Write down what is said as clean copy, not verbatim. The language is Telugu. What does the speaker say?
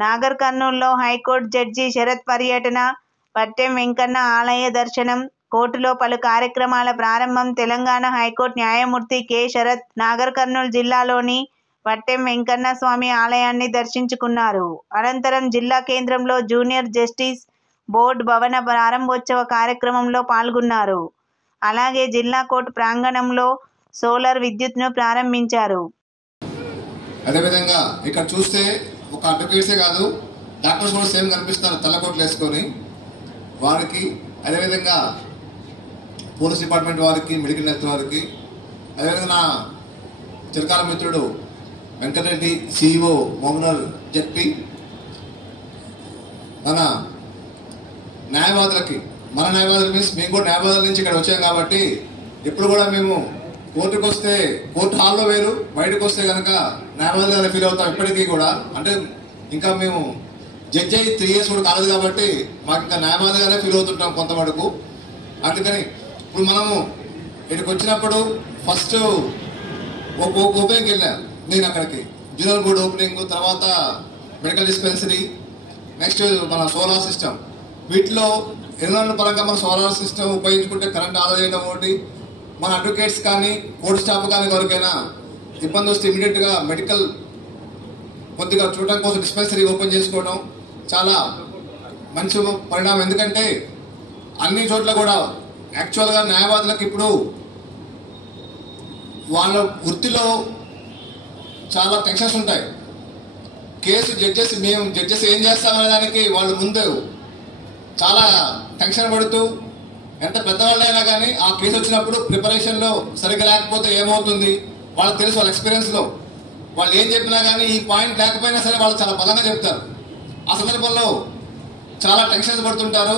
నాగర్ కర్నూల్లో హైకోర్టు జడ్జి శరత్ పర్యటన, పట్టెం వెంకన్న ఆలయ దర్శనం, కోర్టులో పలు కార్యక్రమాల ప్రారంభం. తెలంగాణ హైకోర్టు న్యాయమూర్తి కె. శరత్ నాగర్ కర్నూల్ జిల్లాలోని పట్టెం వెంకన్న స్వామి ఆలయాన్ని దర్శించుకున్నారు. అనంతరం జిల్లా కేంద్రంలో జూనియర్ జస్టిస్ బోర్డు భవన ప్రారంభోత్సవ కార్యక్రమంలో పాల్గొన్నారు. అలాగే జిల్లా కోర్టు ప్రాంగణంలో సోలార్ విద్యుత్ను ప్రారంభించారు. అదేవిధంగా ఇక్కడ చూస్తే ఒక అడ్వకేట్సే కాదు, డాక్టర్స్ కూడా సేమ్ కనిపిస్తారు తెల్లకోట్లు వేసుకొని. వారికి అదేవిధంగా పోలీస్ డిపార్ట్మెంట్ వారికి, మెడికల్ హెల్త్ వారికి, అదేవిధంగా నా చిరకాల మిత్రుడు వెంకటరెడ్డి సిఇఓ మోగనూర్ జెడ్పీ, మన న్యాయవాదులకి, మన న్యాయవాదులు మీన్స్ మేము కూడా న్యాయవాదుల నుంచి ఇక్కడ వచ్చాం కాబట్టి ఎప్పుడు కూడా మేము కోర్టుకు వస్తే కోర్టు హాల్లో వేరు, బయటకు వస్తే కనుక న్యాయవాదులుగా ఫీల్ అవుతాం. ఇప్పటికీ కూడా అంటే ఇంకా మేము జడ్జి అయ్యి 3 years కూడా కాలేదు కాబట్టి మాకు ఇంకా న్యాయవాదిగానే ఫీల్ అవుతుంటాం కొంత మటుకు. అందుకని ఇప్పుడు మనము ఇక్కడికి వచ్చినప్పుడు ఫస్ట్ ఓపెనింగ్కి వెళ్ళాను నేను. అక్కడికి జూనియర్ బోర్డు ఓపెనింగ్, తర్వాత మెడికల్ డిస్పెన్సరీ, నెక్స్ట్ మన సోలార్ సిస్టమ్. వీటిలో ఎన్విరాన్మెంట్ పరంగా మన సోలార్ సిస్టమ్ ఉపయోగించుకుంటే కరెంట్ ఆదా చేయడం ఒకటి, మన అడ్వకేట్స్ కానీ కోర్టు స్టాఫ్ కానీ ఎవరికైనా ఇబ్బంది వస్తే ఇమీడియట్గా మెడికల్ కొద్దిగా చూడడం కోసం డిస్పెన్సరీ ఓపెన్ చేసుకోవడం చాలా మంచి పరిణామం. ఎందుకంటే అన్ని చోట్ల కూడా యాక్చువల్గా న్యాయవాదులకు ఇప్పుడు వాళ్ళ వృత్తిలో చాలా టెన్షన్స్ ఉంటాయి. కేసు మేము జడ్జెస్ ఏం చేస్తామనే దానికి వాళ్ళు ముందు చాలా టెన్షన్ పడుతూ, ఎంత పెద్దవాళ్ళైనా కానీ ఆ కేసు వచ్చినప్పుడు ప్రిపరేషన్లో సరిగ్గా లేకపోతే ఏమవుతుంది వాళ్ళకి తెలుసు. వాళ్ళ ఎక్స్పీరియన్స్లో వాళ్ళు ఏం చెప్పినా కానీ ఈ పాయింట్ లేకపోయినా సరే వాళ్ళు చాలా బలంగా చెప్తారు. ఆ సందర్భంలో చాలా టెన్షన్స్ పడుతుంటారు.